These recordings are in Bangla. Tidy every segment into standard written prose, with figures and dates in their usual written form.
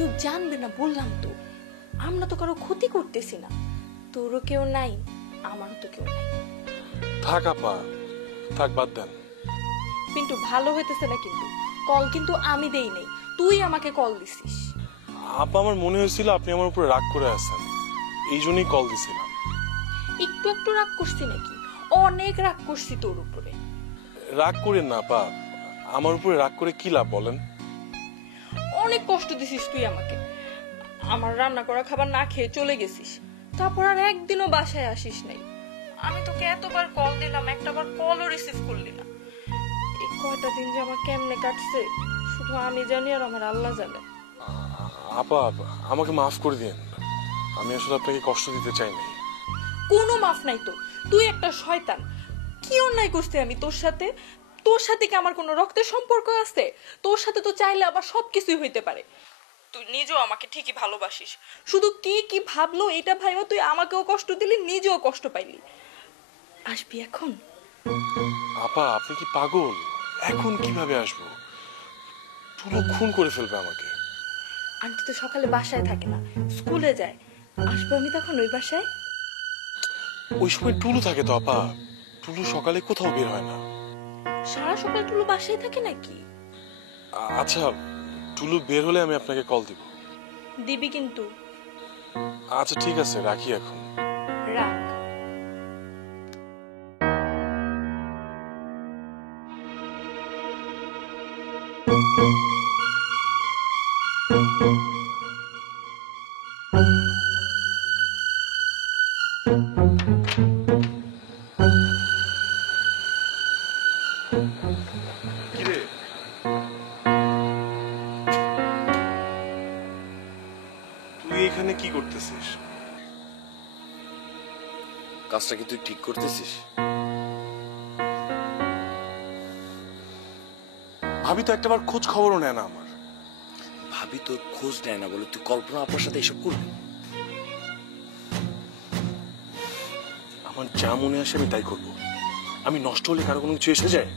কেউ জানবে না, বললাম তো। আমরা তো কারো ক্ষতি করতেছি না। তোরও কেউ নাই, আমারও তো কেউ নাই। থাক আপা, থাক, বাদ দেন। পিন্টু, ভালো হইতেছে না কিন্তু। কল কিন্তু আমি দেই নাই, তুই আমাকে কল দিছিস। আপা, আমার মনে হয়েছিল আপনি আমার উপরে রাগ করে আছেন, এই জন্যই কল দিছিলাম। একটু একটু রাগ করছি নাকি? অনেক রাগ করছি তোর উপরে। রাগ করেন না আপা, আমার উপরে রাগ করে কি লাভ বলেন? অনেক কষ্ট দিছিস তুই আমাকে। আমার রান্না করা খাবার না খেয়ে চলে গেছিস, তারপর আর একদিনও বাসায় আসিস নাই। আমি তোকে এতবার কল দিলাম, একটাবার কলও রিসিভ করলি না। এই কয়টা দিন যে আমার কেমনে কাটছে শুধু আমি জানি আর আমার আল্লাহ জানে। আপা, আমাকে মাফ করে দিন, আমি আসলে আপনাকে কষ্ট দিতে চাই না। কোনো মাফ নাই তো, তুই একটা শয়তান। কি অন্যায় করছি আমি তোর সাথে? তোর সাথে কি আমার কোনো রক্তের সম্পর্ক আছে? তোর সাথে তো চাইলে আবার সবকিছুই হইতে পারে। তুই নিজেও আমাকে ঠিকই ভালোবাসিস, শুধু কি কি ভাবলো এটা ভাইবা তুই আমাকেও কষ্ট দিলি, নিজেও কষ্ট পাইলি। আসবি এখন? আপা, আপনি কি পাগল? এখন কিভাবে আসবো? পুরো খুন করে ফেলবে আমাকে। আন্টি তো সকালে বাসায় থাকে না, স্কুলে যায়। আসবো আমি তখন ওই বাসায়। ওই সময় টুলু থাকে তো আপা, টুলু সকালে কোথাও বের হয় না। সারা সকাল টুলু বাসায় থাকে নাকি? আচ্ছা, টুলু বের হলে আমি আপনাকে কল দিব। দিবি কিন্তু। আচ্ছা ঠিক আছে, রাখি এখন। রাখ। কিরে, তুই এখানে কি করতেছিস? কাজটা কি তুই ঠিক করতেছিস? ভাবি তো একটাবার খোঁজ খবরও নেয় না আমার। ভাবি তোর খোঁজ নেয় না বলে তুই কল্পনা আপনার সাথে এসব করবি? আমার যা মনে আসে আমি তাই করবো। আমি নষ্ট হলে কারো কোনো কিছু এসে যায়?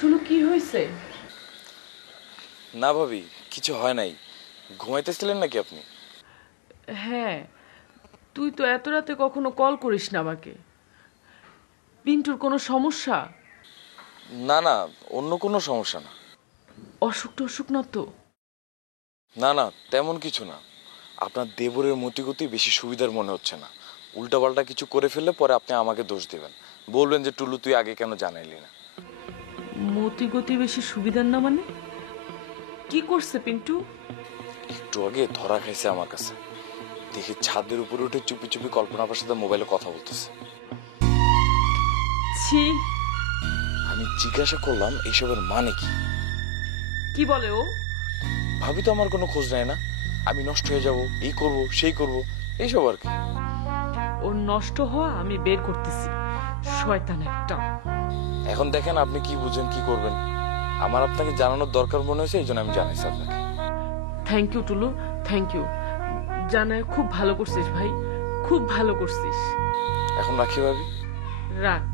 টুলু, কি হয়েছে? না ভাবি, কিছু হয় নাই। ঘুমাইতেছিলেন নাকি আপনি? হ্যাঁ, তুই তো এত রাতে কখনো কল করিস না আমাকে। পিন্টুর কোনো সমস্যা? না না, অন্য কোনো সমস্যা না। অসুখ টসুখ না তো? না না, তেমন কিছু না। আপনার দেবরের মতিগতি বেশি সুবিধার মনে হচ্ছে না। উল্টাপাল্টা কিছু করে ফেললে পরে আপনি আমাকে দোষ দেবেন, বলবেন যে টুলু তুই আগে কেন জানাইলি না। মতিগতি বেশি সুবিধার না মানে? কি করছে পিন্টু? একটু আগে ধরা খাইছে আমার কাছে। দেখি ছাদের উপরে উঠে চুপি চুপি কল্পনা আপার সাথে মোবাইলে কথা বলতেছে। ছি! আমি জিজ্ঞাসা করলাম এইসবের মানে কি। কি বলে ও? ভাবি তো আমার কোনো খোঁজ নেয় না, আমি নষ্ট হয়ে যাব, এই করব সেই করব, এইসব আর কি। ওর নষ্ট হওয়া আমি বের করতেছি, শয়তান একটা। এখন দেখেন আপনি কি বুঝেন, কি করবেন। আমার আপনাকে জানানোর দরকার মনে হয়েছে, এই জন্য আমি জানাইছি আপনাকে। থ্যাংক ইউ টুলু, থ্যাংক ইউ। জানায় খুব ভালো করছিস ভাই, খুব ভালো করছিস। এখন রাখি ভাবি। রাখ।